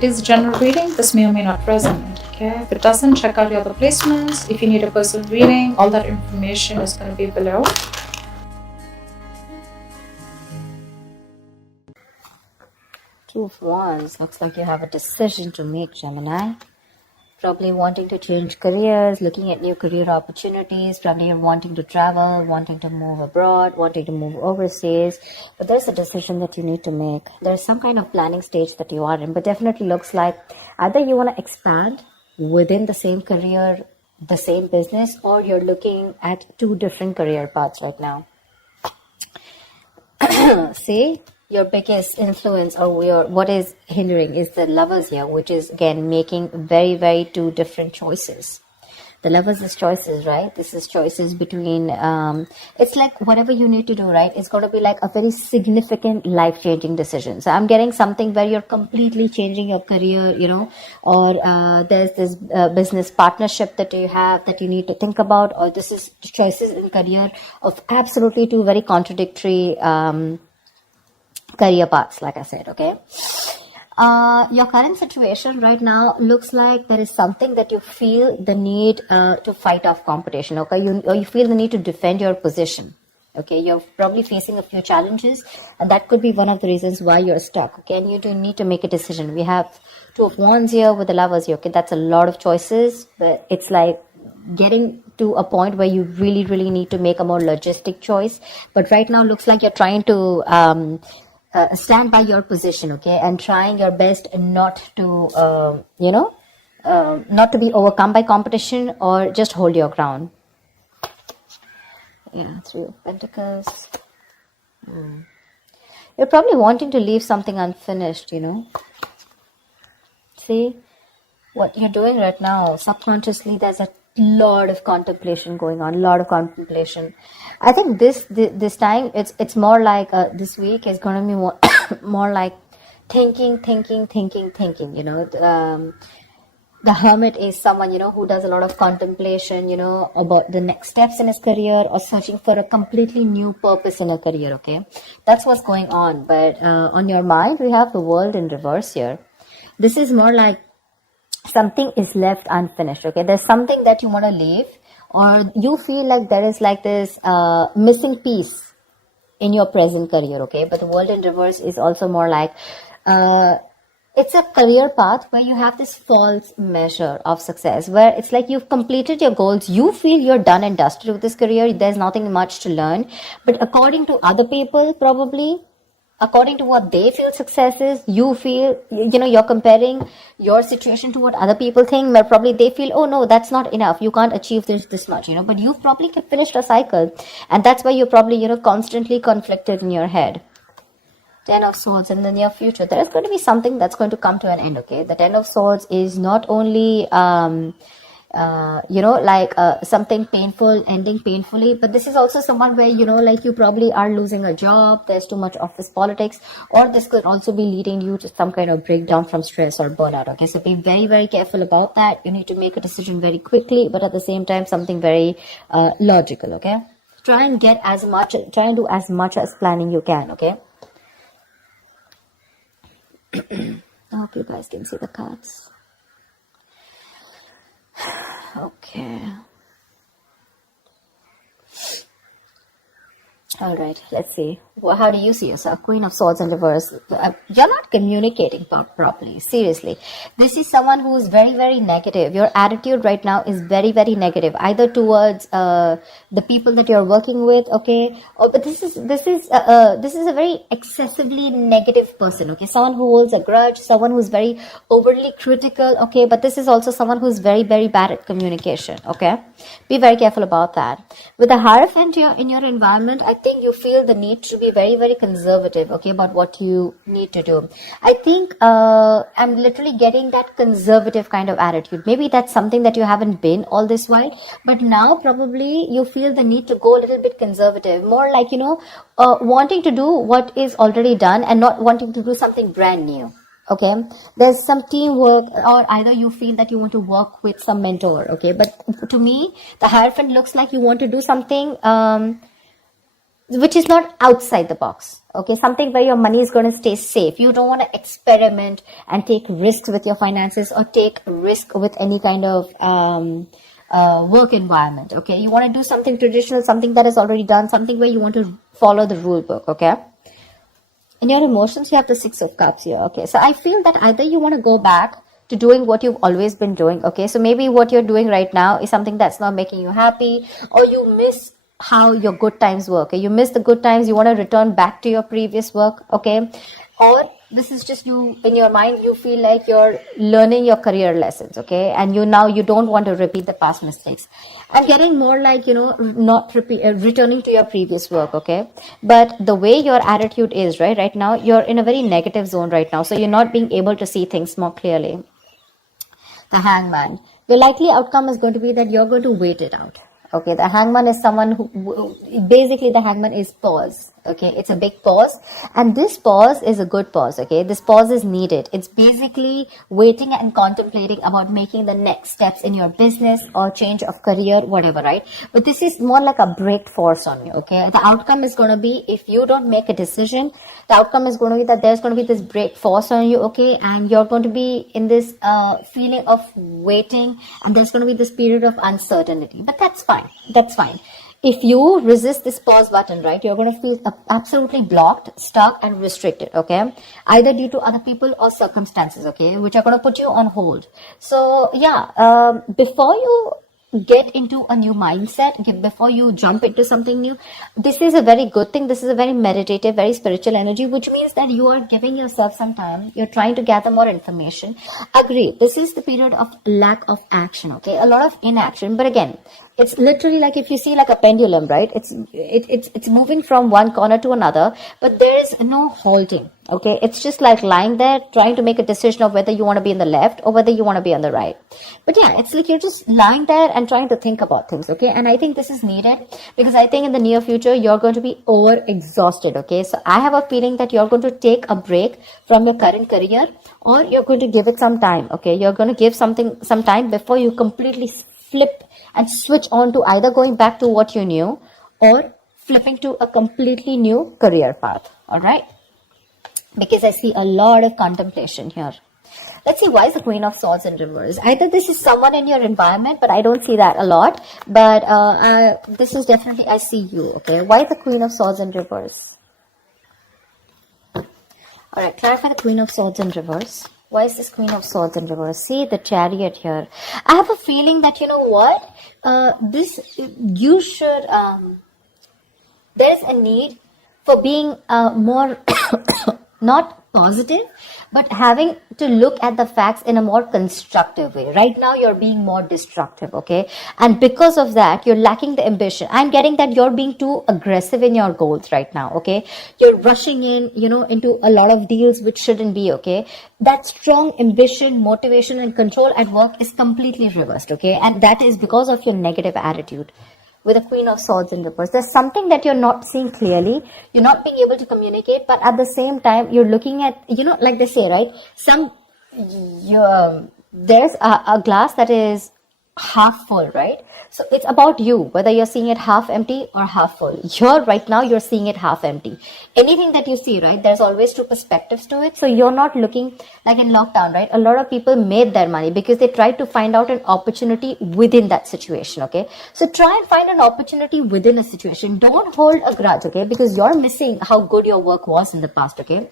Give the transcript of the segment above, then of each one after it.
it is general reading, this may or may not resonate. Okay, if it doesn't, check out your other placements. If you need a personal reading, all that information is going to be below. Two of Wands. Looks like you have a decision to make, Gemini. Probably wanting to change careers, looking at new career opportunities. Probably you're wanting to travel, wanting to move abroad, wanting to move overseas. But there's a decision that you need to make. There's some kind of planning stage that you are in. But definitely looks like either you want to expand within the same career, the same business, or you're looking at two different career paths right now. See? Your biggest influence or what is hindering is the Lovers here, which is again making very, very two different choices. The Lovers is choices, right? This is choices between, it's like whatever you need to do, right? It's going to be like a very significant life-changing decision. So I'm getting something where you're completely changing your career, you know, or there's this business partnership that you have that you need to think about, or this is choices in career of absolutely two very contradictory career paths, like I said. Okay, your current situation right now looks like there is something that you feel the need to fight off competition. Okay, you feel the need to defend your position. Okay, you're probably facing a few challenges, and that could be one of the reasons why you're stuck. Okay, and you do need to make a decision. We have Two of Wands here with the Lovers here. Okay, that's a lot of choices, but it's like getting to a point where you really, really need to make a more logistic choice. But right now looks like you're trying to stand by your position, okay, and trying your best not to, not to be overcome by competition, or just hold your ground. Yeah, Three of Pentacles. You're probably wanting to leave something unfinished, you know. See, what you're doing right now, subconsciously, there's a lot of contemplation going on, I think this time it's more like this week is going to be more more like thinking, you know. The Hermit is someone, you know, who does a lot of contemplation, you know, about the next steps in his career, or searching for a completely new purpose in a career. Okay, that's what's going on. But on your mind, we have the World in reverse here. This is more like something is left unfinished. Okay, there's something that you want to leave, or you feel like there is like this missing piece in your present career. Okay, but the World in reverse is also more like it's a career path where you have this false measure of success, where it's like you've completed your goals, you feel you're done and dusted with this career, there's nothing much to learn. But according to other people, probably according to what they feel success is, you feel, you know, you're comparing your situation to what other people think, where probably they feel, oh no, that's not enough, you can't achieve this much, you know. But you've probably finished a cycle, and that's why you're probably, you know, constantly conflicted in your head. Ten of Swords. In the near future, there is going to be something that's going to come to an end. Okay, the Ten of Swords is not only something painful ending painfully, but this is also someone where, you know, like you probably are losing a job, there's too much office politics, or this could also be leading you to some kind of breakdown from stress or burnout. Okay, so be very, very careful about that. You need to make a decision very quickly, but at the same time something very logical. Okay, try and do as much as planning you can. Okay, I hope you guys can see the cards. Okay. All right, let's see. Well, how do you see yourself? Queen of Swords in reverse. You're not communicating properly. Seriously. This is someone who is very, very negative. Your attitude right now is very, very negative, either towards the people that you're working with, okay? But this is a very excessively negative person, okay? Someone who holds a grudge, someone who's very overly critical, okay? But this is also someone who's very, very bad at communication, okay? Be very careful about that. With the Hierophant here in your environment, I think you feel the need to be very, very conservative, okay, about what you need to do. I think I'm literally getting that conservative kind of attitude. Maybe that's something that you haven't been all this while, but now probably you feel the need to go a little bit conservative, more like, you know, wanting to do what is already done and not wanting to do something brand new. Okay, there's some teamwork, or either you feel that you want to work with some mentor. Okay, but to me, the Hierophant looks like you want to do something which is not outside the box. Okay, something where your money is going to stay safe. You don't want to experiment and take risks with your finances or take risk with any kind of work environment. Okay, you want to do something traditional, something that is already done, something where you want to follow the rule book. Okay. In your emotions, you have the Six of Cups here. Okay, so I feel that either you want to go back to doing what you've always been doing. Okay, so maybe what you're doing right now is something that's not making you happy, or you miss how your good times work. Okay, you miss the good times, you want to return back to your previous work. Okay, or this is just you in your mind, you feel like you're learning your career lessons. Okay, and you don't want to repeat the past mistakes. I'm getting more like, not returning to your previous work. Okay, but the way your attitude is right now, you're in a very negative zone right now, so you're not being able to see things more clearly. The Hangman, the likely outcome is going to be that you're going to wait it out. Okay, the Hangman is someone who basically, the Hangman is pause. Okay, it's a big pause, and this pause is a good pause. Okay, this pause is needed. It's basically waiting and contemplating about making the next steps in your business or change of career, whatever, right? But this is more like a break force on you. Okay, the outcome is going to be, if you don't make a decision, the outcome is going to be that there's going to be this break force on you. Okay, and you're going to be in this feeling of waiting, and there's going to be this period of uncertainty. But that's fine. That's fine. If you resist this pause button, right, you're going to feel absolutely blocked, stuck, and restricted. Okay, either due to other people or circumstances. Okay, which are going to put you on hold. So yeah, before you get into a new mindset, before you jump into something new, this is a very good thing. This is a very meditative, very spiritual energy, which means that you are giving yourself some time. You're trying to gather more information. Agree, this is the period of lack of action. Okay, a lot of inaction. But again, it's literally like, if you see like a pendulum, right? It's moving from one corner to another, but there is no halting. Okay, it's just like lying there trying to make a decision of whether you want to be in the left or whether you want to be on the right. But yeah, it's like you're just lying there and trying to think about things. Okay, and I think this is needed, because I think in the near future you're going to be over exhausted. Okay, so I have a feeling that you're going to take a break from your current career, or you're going to give it some time. Okay, you're going to give some time before you completely flip and switch on to either going back to what you knew or flipping to a completely new career path. All right, because I see a lot of contemplation here. Let's see, why is the Queen of Swords in reverse? Either this is someone in your environment, but I don't see that a lot. But this is definitely, I see you. Okay, why the Queen of Swords in reverse? All right, clarify the Queen of Swords in reverse. Why is this Queen of Swords in reverse? See the Chariot here. I have a feeling that, you know what, you should, there's a need for being more, not positive, but having to look at the facts in a more constructive way. Right now, you're being more destructive, okay? And because of that, you're lacking the ambition. I'm getting that you're being too aggressive in your goals right now, okay? You're rushing in, into a lot of deals which shouldn't be, okay? That strong ambition, motivation, and control at work is completely reversed, okay? And that is because of your negative attitude. With a Queen of Swords in reverse, there's something that you're not seeing clearly. You're not being able to communicate, but at the same time, you're looking at, like they say, right? There's a glass that is half full, right? So it's about you, whether you're seeing it half empty or half full. Right now, you're seeing it half empty. Anything that you see, right, there's always two perspectives to it. So you're not looking like in lockdown, right? A lot of people made their money because they tried to find out an opportunity within that situation, okay? So try and find an opportunity within a situation. Don't hold a grudge, okay? Because you're missing how good your work was in the past, okay?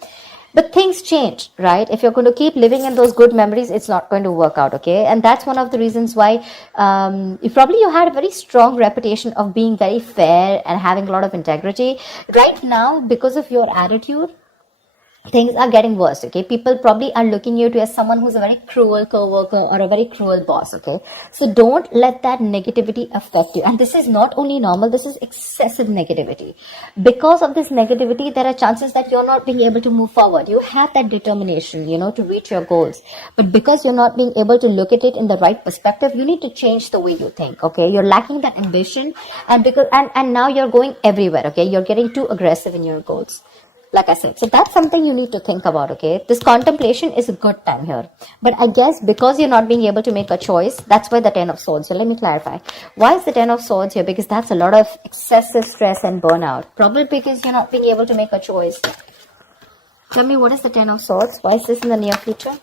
But things change, right? If you're going to keep living in those good memories, it's not going to work out, okay? And that's one of the reasons why you had a very strong reputation of being very fair and having a lot of integrity. Right now, because of your attitude, things are getting worse, okay? People probably are looking at you as someone who's a very cruel co-worker or a very cruel boss, okay? So don't let that negativity affect you. And this is not only normal, this is excessive negativity. Because of this negativity, there are chances that you're not being able to move forward. You have that determination, to reach your goals. But because you're not being able to look at it in the right perspective, you need to change the way you think, okay? You're lacking that ambition, and now you're going everywhere, okay? You're getting too aggressive in your goals. Like I said, so that's something you need to think about, okay? This contemplation is a good time here. But I guess because you're not being able to make a choice, that's why the Ten of Swords. So let me clarify. Why is the Ten of Swords here? Because that's a lot of excessive stress and burnout. Probably because you're not being able to make a choice. Tell me, what is the Ten of Swords? Why is this in the near future?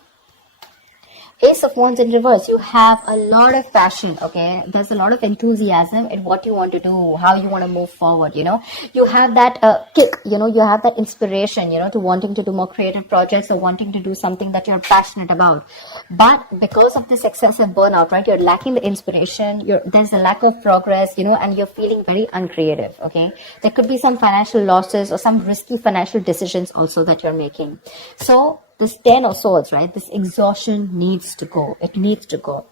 Ace of Wands in reverse. You have a lot of passion, okay? There's a lot of enthusiasm in what you want to do, how you want to move forward, you know? You have that kick, you know? You have that inspiration, you know, to wanting to do more creative projects or wanting to do something that you're passionate about. But because of this excessive burnout, right, you're lacking the inspiration, there's a lack of progress, you know, and you're feeling very uncreative, okay? There could be some financial losses or some risky financial decisions also that you're making. So, this Ten of Swords, right? This exhaustion needs to go. It needs to go.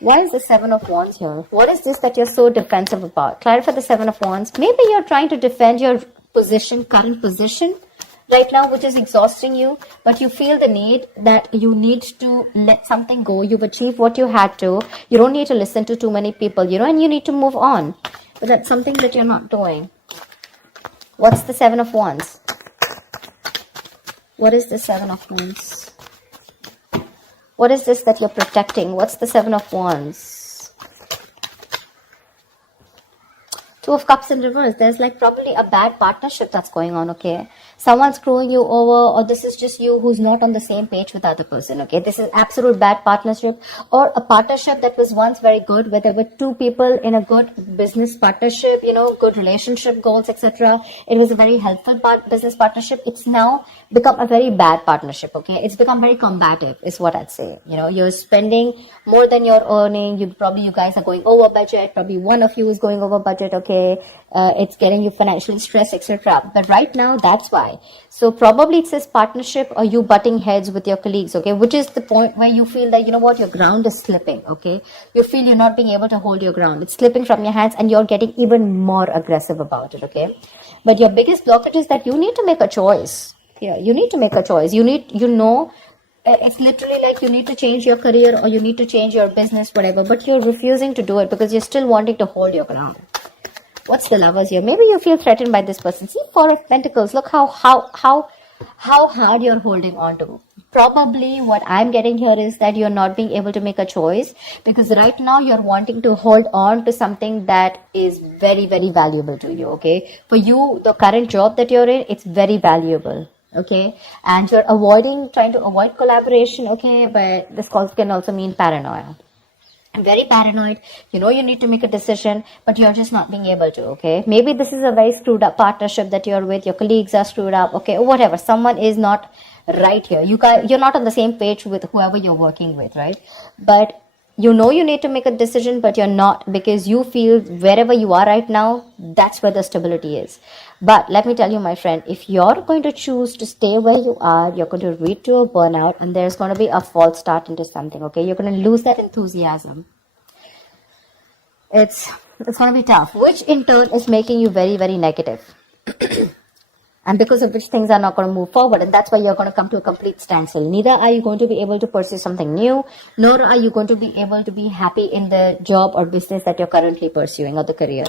Why is the Seven of Wands here? What is this that you're so defensive about? Clarify the Seven of Wands. Maybe you're trying to defend your position, current position right now, which is exhausting you, but you feel the need that you need to let something go. You've achieved what you had to. You don't need to listen to too many people, you know, and you need to move on. But that's something that you're not doing. What's the Seven of Wands? What is the Seven of Wands? What is this that you're protecting? What's the Seven of Wands? Two of Cups in reverse. There's like probably a bad partnership that's going on, okay? Someone's screwing you over, or this is just you who's not on the same page with the other person, okay? This is absolute bad partnership, or a partnership that was once very good, where there were two people in a good business partnership, you know, good relationship goals, etc. It was a very helpful business partnership. It's now become a very bad partnership, okay? It's become very combative, is what I'd say. You know, you're spending more than you're earning. You guys are going over budget. Probably one of you is going over budget, okay? It's getting you financially stressed, etc. But right now, that's why. So probably it says partnership or you butting heads with your colleagues, okay? Which is the point where you feel that, you know what, your ground is slipping, okay? You feel you're not being able to hold your ground. It's slipping from your hands and you're getting even more aggressive about it, okay? But your biggest blockage is that you need to make a choice. Yeah, you need to make a choice. It's literally like you need to change your career or you need to change your business, whatever, but you're refusing to do it because you're still wanting to hold your ground. What's the Lovers here? Maybe you feel threatened by this person. See, Four of Pentacles. Look how hard you're holding on to. Probably what I'm getting here is that you're not being able to make a choice because right now you're wanting to hold on to something that is very, very valuable to you, okay? For you, the current job that you're in, it's very valuable, okay? And you're trying to avoid collaboration, okay? But this can also mean paranoia. Very paranoid, you know you need to make a decision, but you're just not being able to, okay? Maybe this is a very screwed up partnership that you're with, your colleagues are screwed up, okay, or whatever, someone is not right here. You're not on the same page with whoever you're working with, right? But you know you need to make a decision, but you're not because you feel wherever you are right now, that's where the stability is. But let me tell you, my friend, if you're going to choose to stay where you are, you're going to lead to a burnout and there's going to be a false start into something, okay? You're going to lose that enthusiasm. It's going to be tough, which in turn is making you very, very negative. And because of which things are not going to move forward. And that's why you're going to come to a complete standstill. Neither are you going to be able to pursue something new, nor are you going to be able to be happy in the job or business that you're currently pursuing or the career.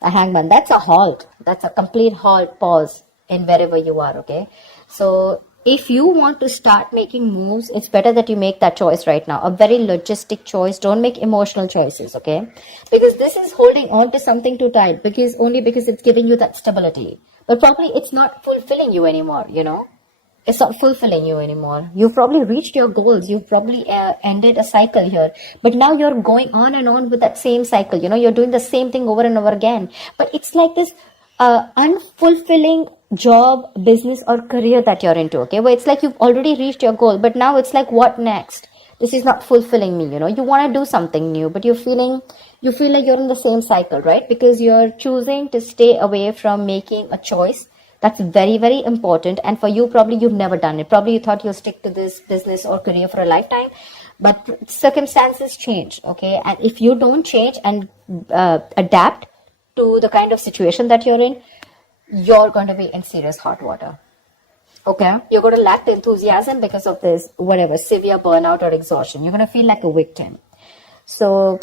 The Hangman, that's a halt. That's a complete halt, pause in wherever you are, okay? So if you want to start making moves, it's better that you make that choice right now. A very logistic choice. Don't make emotional choices, okay? Because this is holding on to something too tight because it's giving you that stability. But probably it's not fulfilling you anymore, you know? It's not fulfilling you anymore. You've probably reached your goals. You've probably ended a cycle here. But now you're going on and on with that same cycle. You know, you're doing the same thing over and over again. But it's like this unfulfilling job, business or career that you're into, okay? Where it's like you've already reached your goal. But now it's like, what next? This is not fulfilling me, you know? You want to do something new, but you feel like you're in the same cycle, right? Because you're choosing to stay away from making a choice. That's very, very important. And for you, probably you've never done it. Probably you thought you'll stick to this business or career for a lifetime. But circumstances change, okay? And if you don't change and adapt to the kind of situation that you're in, you're going to be in serious hot water, okay? You're going to lack the enthusiasm because of this, whatever, severe burnout or exhaustion. You're going to feel like a victim. So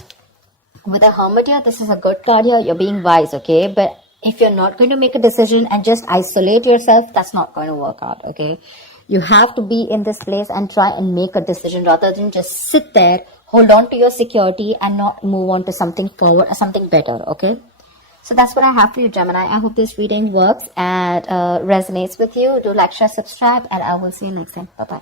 with the Hermit here, this is a good card here. You're being wise, okay? But If you're not going to make a decision and just isolate yourself, that's not going to work out, okay? You have to be in this place and try and make a decision rather than just sit there, hold on to your security and not move on to something forward or something better, okay? So that's what I have for you, Gemini. I hope this reading works and resonates with you. Do like, share, subscribe, and I will see you next time. Bye-bye.